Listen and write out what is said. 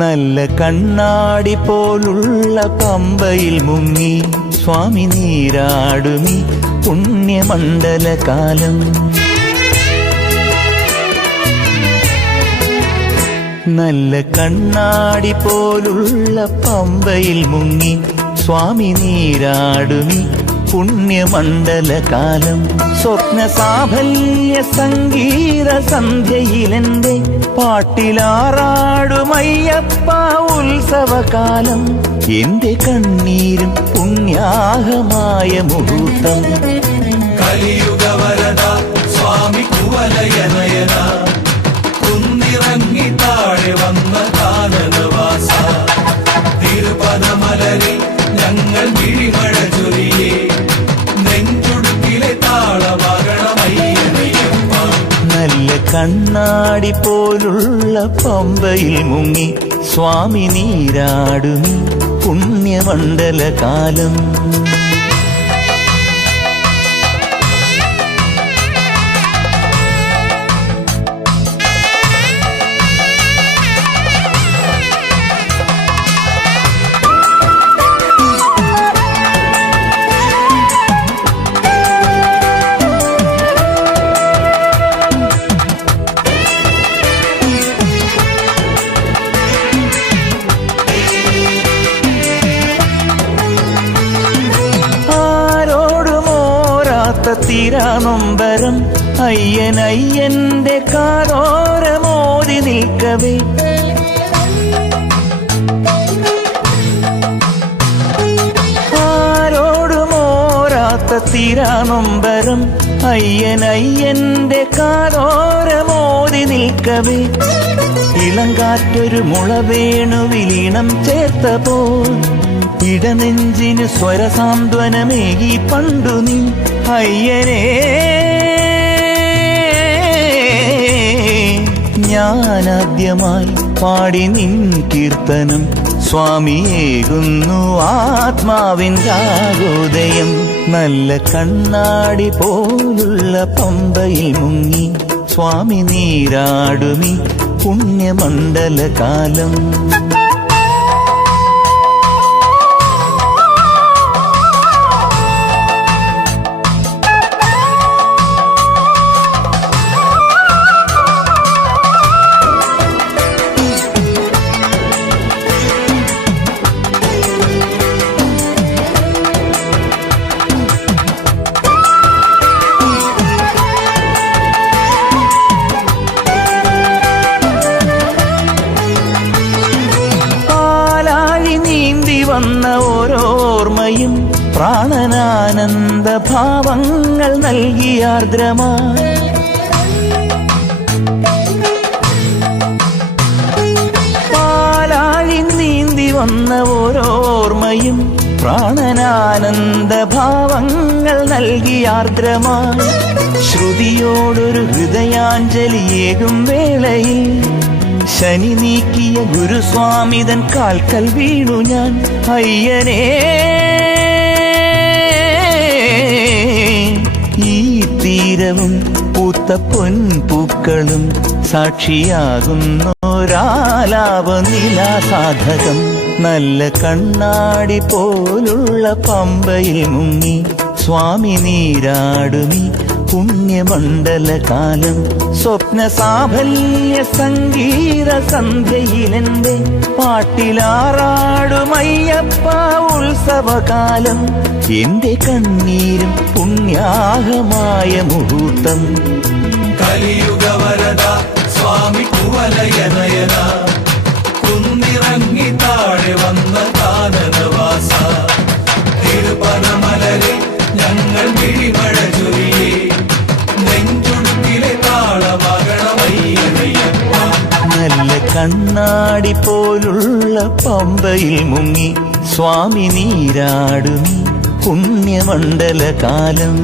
നല്ല കണ്ണാടി പോലുള്ള പമ്പയിൽ മുങ്ങി സ്വാമി നീരാടുമി പുണ്യമണ്ഡലകാലം. നല്ല കണ്ണാടി പോലുള്ള പമ്പയിൽ മുങ്ങി സ്വാമി നീരാടുമി പുണ്യമണ്ഡലകാലം. സ്വപ്ന സാഫല്യ സംഗീത സന്ധ്യയിലെന്റെ പാട്ടിലാറാടുമയ്യപ്പ ഉത്സവകാലം. എന്റെ കണ്ണീരും പുണ്യാഹമായ മുഹൂർത്തം. കലിയുഗവരദ സ്വാമി കുവലയനയന കുന്നിറങ്ങി താഴെ വന്ന കാനനവാസ. തിരുപദമലരിൽ ഞങ്ങൾ വിഴിമഴ ചൊരിയേ നെഞ്ചുടുക്കിലെ താളമകണമയ്യനയ്യപ്പ. നല്ല കണ്ണാടി പോലുള്ള പമ്പയിൽ മുങ്ങി സ്വാമി നീരാടുമി പുണ്യമണ്ഡലകാലം. തീരാനൊമ്പരം അയ്യനയ്യന്റെ കാതോരമോതി നിൽക്കവേ. ആരോടുമോരാത്ത തീരാനൊമ്പരം അയ്യനയ്യന്റെ കാതോരമോതി നിൽക്കവേ. ഇളങ്കാറ്റൊരു മുളവേണു വിലീണം ചേർത്ത പോൽ ഇടനെഞ്ചിന് സ്വരസാന്ത്വനമേകി പണ്ടു നീ അയ്യനേ. ഞാനാദ്യമായി പാടി നിൻ കീർത്തനം സ്വാമിയേകുന്നു ആത്മാവിൻ്റെ ആഗോദയം. നല്ല കണ്ണാടി പോലുള്ള പമ്പയിൽ മുങ്ങി സ്വാമി നീരാടുമി പുണ്യമണ്ഡലകാലം. വന്ന ഓരോർമ്മയും പ്രാണനാനന്ദ ഭാവങ്ങൾ നൽകിയ ആർദ്രമായി. പാലാഴി നീന്തി വന്ന ഓരോർമ്മയും പ്രാണനാനന്ദ ഭാവങ്ങൾ നൽകിയ ആർദ്രമായി. ശ്രുതിയോടൊരു ഹൃദയാഞ്ജലിയേകും വേളയിൽ ശനി നീക്കിയ ഗുരുസ്വാമിതൻ കാൽക്കൽ വീണു ഞാൻ അയ്യനേ. ഈ തീരവും പൂത്ത പൊൻപൂക്കളും സാക്ഷിയാകുന്നൊരാലാപനിലാസാധകം. നല്ല കണ്ണാടി പോലുള്ള പമ്പയിൽ മുങ്ങി സ്വാമി നീരാടുമി പുണ്യമണ്ഡലകാലം. സ്വപ്ന സാഫല്യ സംഗീത സന്ധ്യയിലെന്റെ പാട്ടിലാറാടുമയ്യപ്പ ഉത്സവകാലം. എന്റെ കണ്ണീരും പുണ്യാഹമായ മുഹൂർത്തം. കലിയുഗവരദ സ്വാമി കുവലയനയന കുന്നിറങ്ങി താഴെ വന്ന കാനനവാസ. തിരുപദമലരിൽ ഞങ്ങൾ വിഴിമഴ ചൊരിയേ നെഞ്ചുടുക്കിലെ താളമകണമയ്യനയ്യപ്പ. നല്ല കണ്ണാടി പോലുള്ള പമ്പയിൽ മുങ്ങി സ്വാമി നീരാടുമി പുണ്യമണ്ഡലകാലം.